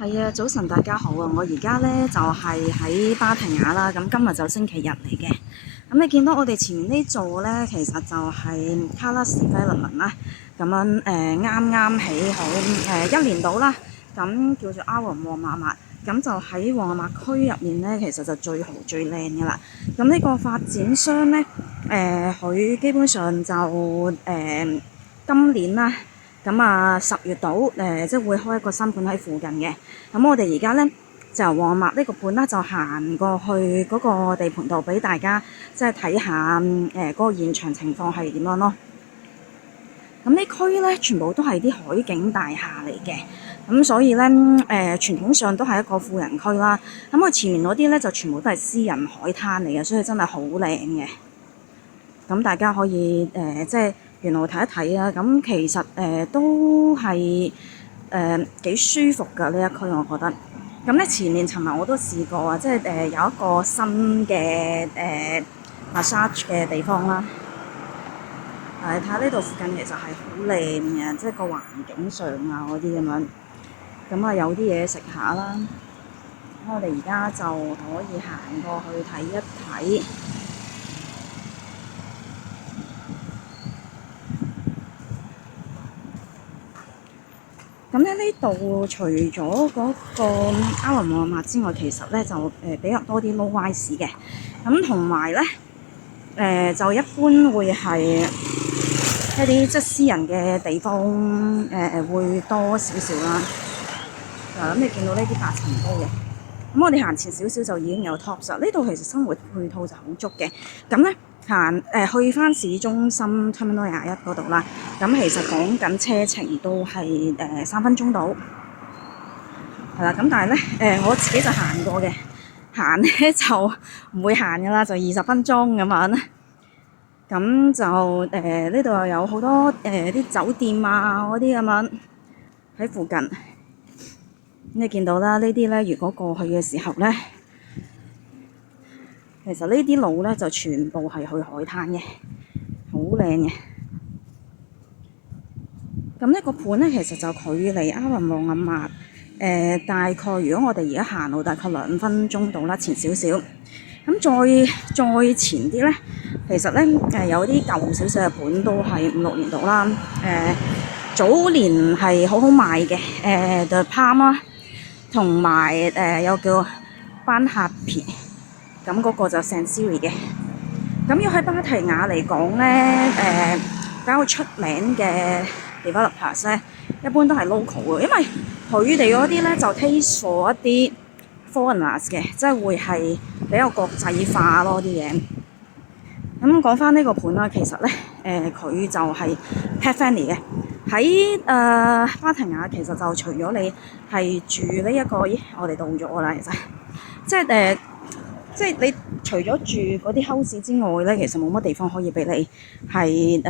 係啊，早晨大家好啊！我而家咧就係喺芭提雅啦，咁今日就星期日嚟嘅。咁你見到我哋前面呢座咧，其實就係 Calas Development 啦。咁樣啱啱起好一年到啦，咁叫做 Avalon 黃麻麻。咁就喺黃麻麻區入面咧，其實就最豪最靚嘅啦。咁呢個發展商咧，佢基本上就今年啦。咁啊10月度即係會開一個新盤喺附近嘅。咁我哋而家咧就由黃麻呢個盤啦，就行過去嗰個地盤度俾大家即係睇下嗰個現場情況係點樣咯。咁呢區咧全部都係啲海景大廈嚟嘅，咁所以咧傳統上都係一個富人區啦。咁佢前面嗰啲咧就全部都係私人海灘嚟嘅，所以真係好靚嘅。咁大家可以即係沿路睇一睇啊。咁其實都係幾舒服㗎呢一區，我覺得。咁咧前面尋日我都試過啊，即係有一個新嘅massage 嘅地方啦。你睇下呢度附近其實係好靚嘅，即係個環境上啊嗰啲咁樣。咁啊有啲嘢食下啦。咁我哋而家就可以行過去睇一睇。咁咧呢度除咗嗰個Avalon黃麻之外，其實咧就比較多啲 low rise 嘅。咁同埋咧就一般會係一啲即係私人嘅地方會多少少啦。咁你見到呢啲8層高嘅，咁我哋行前少少就已經有 Tops。呢度其實生活配套就好足嘅。咁咧去翻市中心 Terminal 21嗰度啦。咁其實講緊車程都係3分鐘到，係啦。咁但係咧我自己就行過嘅，行咧就唔會行噶啦，就20分鐘咁樣。咁就呢度又有好多啲酒店啊嗰啲咁樣喺附近。你見到啦，呢啲咧如果過去嘅時候咧，其實呢啲路咧就全部係去海灘嘅，好靚嘅。咁呢個盤咧其實就距離Avalon黃麻大概如果我哋而家行路大概2分鐘到啦，前少少。咁再前啲咧，其實咧有啲舊少少嘅盤都係5、6年度啦。早年係好賣嘅，The Palm 啦，同埋有叫班克皮，咁嗰個就 Sanctuary 嘅。咁要喺芭提雅嚟講咧，比較出名嘅 developers 咧，一般都係 local 嘅，因為佢哋嗰啲咧就 taste for 一啲 foreigners 嘅，即係會係比較國際化咯啲嘢。咁講翻呢個盤啦，其實咧佢就係 pet friendly 嘅。喺芭提雅其實就除咗你係住呢一個，咦我哋到咗啦，其實即係你除咗住嗰啲 house 之外咧，其實冇乜地方可以俾你係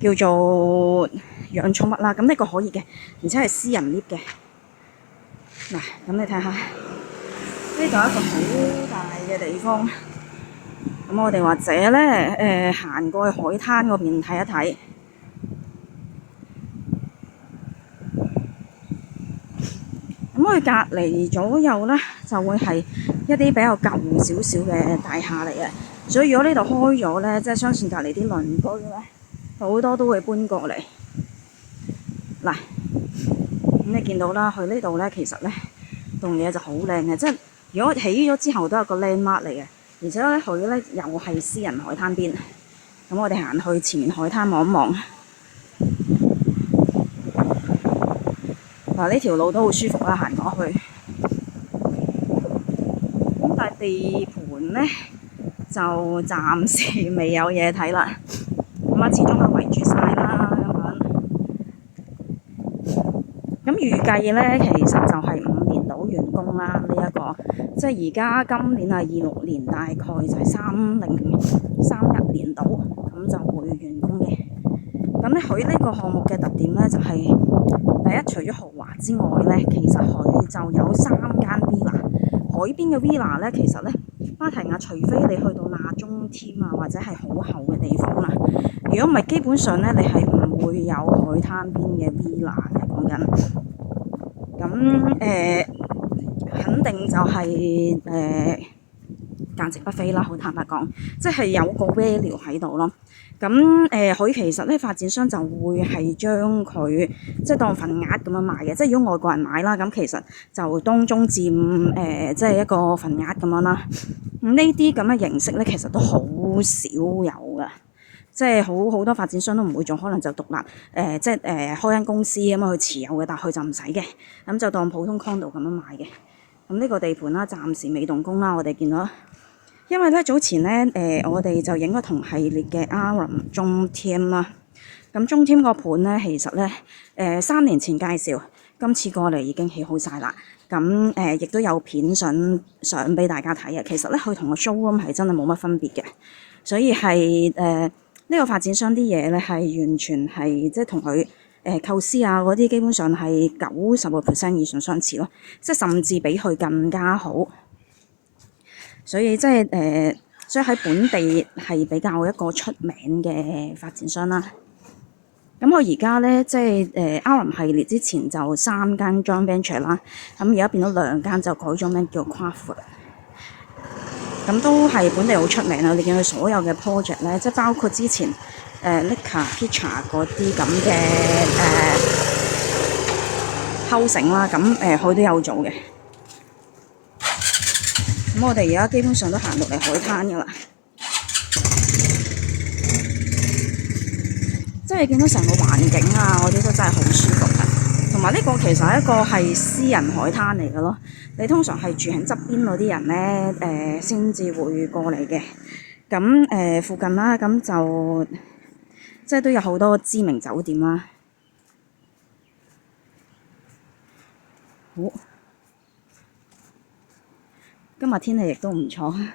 叫做養寵物啦。咁呢個可以嘅，而且係私人 lift 嘅。嗱，咁你睇下呢度有一個好大嘅地方。咁我哋或者咧行過去海灘嗰邊睇一睇。咁佢隔離左右咧就會係一啲比較舊少少嘅大廈嚟嘅，所以如果呢度開咗咧，即係相信隔離啲鄰居咧好多都會搬過嚟。嗱，咁你見到啦，佢呢度咧其實咧棟嘢就好靚嘅，即係如果起咗之後都係個 landmark 嚟嘅，而且咧佢咧又係私人海灘邊。咁我哋行去前面海灘望一望。嗱，呢條路都好舒服啦，行過去。咁但係地盤咧就暫時未有嘢睇啦。咁啊，始終係圍住晒啦咁樣。咁預計咧，其實就係5年到完工啦。呢一個即係而家今年係26年，大概就係31年到，咁就會完工嘅。咁咧，佢呢個項目嘅特點咧就係第一，除咗豪華之外咧，其實佢就有3間 villa。海邊嘅 villa 咧，其實咧芭提雅除非你去到罅中添啊，或者係好厚嘅地方啦，如果唔係，基本上咧你係唔會有海灘邊嘅 villa 嘅。講緊咁肯定就係價值不菲啦，好坦白講，即係有個 value 喺度咯。咁佢其實咧發展商就會係將佢即係當份額咁樣賣嘅，即係如果外國人買啦，咁其實就當中佔即係一個份額咁樣啦。咁呢啲咁嘅形式咧，其實都好少有㗎。即係好多發展商都唔會做，可能就獨立即係開間公司咁樣去持有嘅，但係佢就唔使嘅，咁就當普通 condo 咁樣買嘅。咁呢個地盤啦，暫時未動工啦，我哋見到。因為咧早前咧我哋就影咗同系列嘅 Aram 中添啦。咁中添個盤咧，其實咧3年前介紹，今次過嚟已經起好晒啦。咁亦都有片相俾大家睇嘅。其實咧佢同個 showroom 係真係冇乜分別嘅，所以係呢個發展商啲嘢咧係完全係即係同佢構思啊嗰啲基本上係90% 以上相似咯，即係甚至比佢更加好。所以即係所以喺本地係比較一個出名嘅發展商啦。咁我而家咧即係Aram 系列之前就3間 joint venture 啦，咁而家變咗2間就改咗名叫 Crawford。咁都係本地好出名啦！你見佢所有嘅 project 咧，即係包括之前Lika Pizza 嗰啲咁嘅housing啦，咁佢都有做嘅。咁我哋而家基本上都行到嚟海灘㗎啦，即係見到成個環境啊，我哋都真係好舒服㗎。同埋呢個其實係一個係私人海灘嚟嘅咯，你通常係住喺側邊嗰啲人咧先至會過嚟嘅。咁附近啦，咁就即係都有好多知名酒店啦。好，今日天氣亦都唔錯。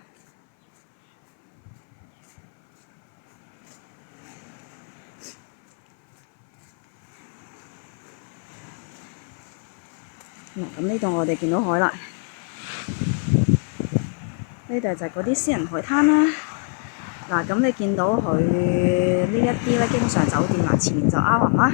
咁呢度我哋見到海啦，呢度就係嗰啲私人海灘啦。嗱，咁你見到佢呢一啲咧，基本上酒店前面就Aram啦。